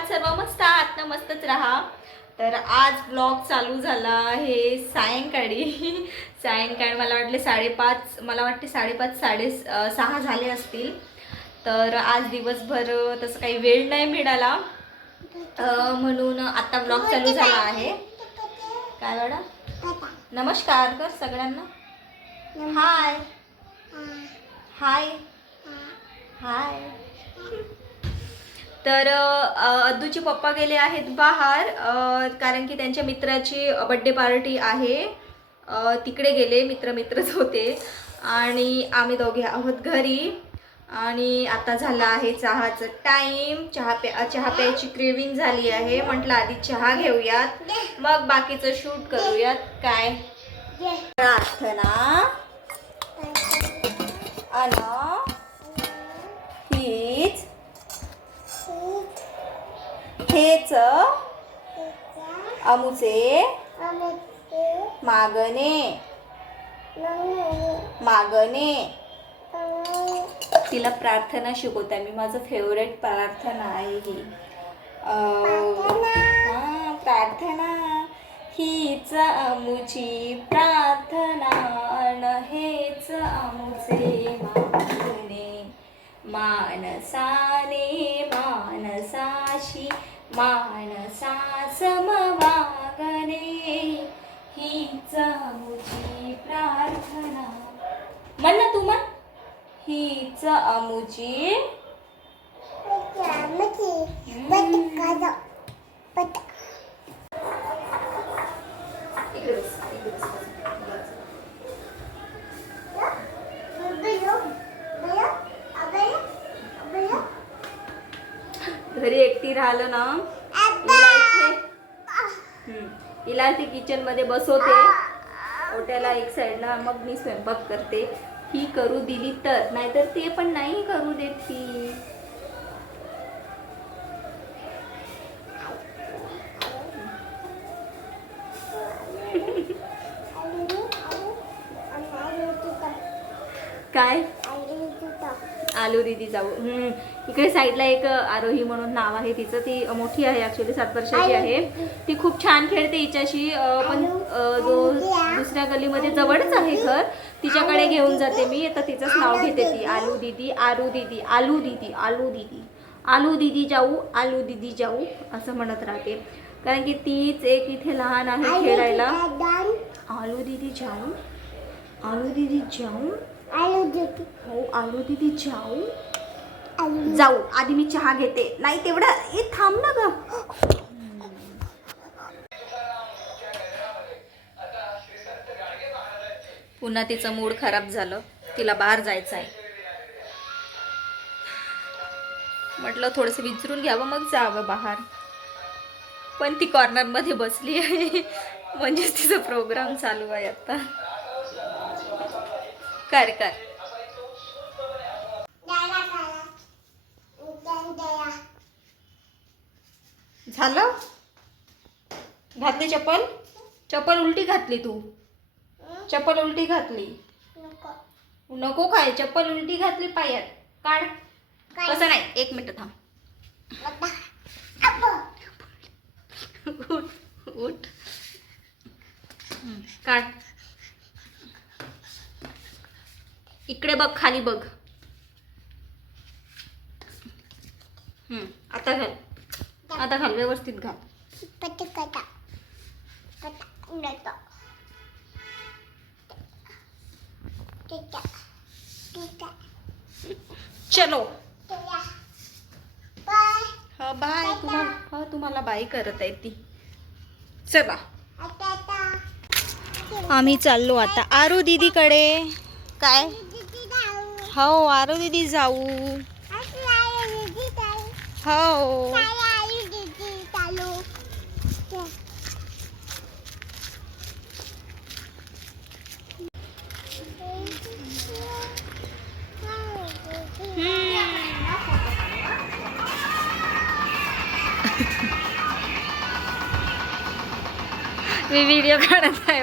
मस्तच राहा. तर आज ब्लॉग चालू झाला आहे सायंकाळी. सायंकाळी मला वाटले साडेपाच मला वाटते साडेपाच साडे सहा झाले असतील. तर आज दिवसभर तसं काही वेळ नाही मिळाला. म्हणून आता ब्लॉग चालू झाला आहे. काय वाडा नमस्कार कर सगळ्यांना. हाय हाय हाय तर अद्दूचे पप्पा गेले आहेत बाहेर कारण की त्यांच्या मित्राची बड्डे पार्टी आहे. तिकडे गेले मित्र मित्रच होते. आणि आम्ही दोघे आहोत घरी. आणि आता झाला आहे चहाचं टाईम चहा प्या चहा प्यायची क्रेविंग झाली आहे. म्हटलं आधी चहा घेऊयात. मग बाकीचं शूट करूयात. काय? प्रार्थना. अन हेच अमुचे मागणे मागणे तिला प्रार्थना शिकवते मी माझं फेवरेट प्रार्थना आहे ही. प्रार्थना? हीच अमुची प्रार्थना अन हेच अमुचे मागणे. मानसाने मानसाशी मानसा समवागणे हीच अमुची प्रार्थना म्हण ना तू म्हण हीच अमुची. घरी एकटी राहिलं ना हिला हिला ती किचनमध्ये बसवते. ओट्याला एक साईडला मग मी स्वयंपाक करते. ही करू दिली तर. नाहीतर ते पण नाही करू देत ती काय? आलू दिदी जाऊ. हम्म. इकडे साईडला एक आरोही म्हणून नाव आहे तिचं. ती मोठी आहे ऍक्च्युली सात वर्षाची आहे. ती खूप छान खेळते हिच्याशी. पण जो दुसऱ्या गलीमध्ये जवळच आहे घर तिच्याकडे घेऊन जाते मी. आता तिचंच नाव घेते ती. आलू दिदी आरू दिदी आलू दिदी आलू दिदी. आलू दिदी जाऊ आलू दिदी जाऊ असं म्हणत राहते. कारण की तीच एक इथे लहान आहे खेळायला. आलू दिदी जाऊ. आलू दिदी जाऊ. हो आलू दिदी जाऊ. जाऊ आधी मी चहा घेते. नाही तेवढं ए थांब ना ग. पुन्हा तिचं मूड खराब झालं. तिला बाहेर जायचं आहे. म्हटलं थोडंसं विचारून घ्यावं मग जावं बाहेर. पण ती कॉर्नरमध्ये बसली आहे. म्हणजेच तिचा प्रोग्राम चालू आहे आता. कर कर. झालं? घातली चप्पल? चप्पल उलटी घातली तू. चप्पल उलटी घातली. नको काय? चप्पल उलटी घातली पायात. काढ. कसं नाही. एक मिनिट थांब. उठ. उठ. काढ. इकडे बघ खाली बघ. हं, आता घाल. आता घाल व्यवस्थित घाल. चलो. हा बाय. तुम्हाला हा तुम्हाला बाय करत आहे ती चला आम्ही चाललो आता. आरू दीदीकडे. काय? हो आरू दीदी जाऊ हो मी व्हिडिओ काढत आहे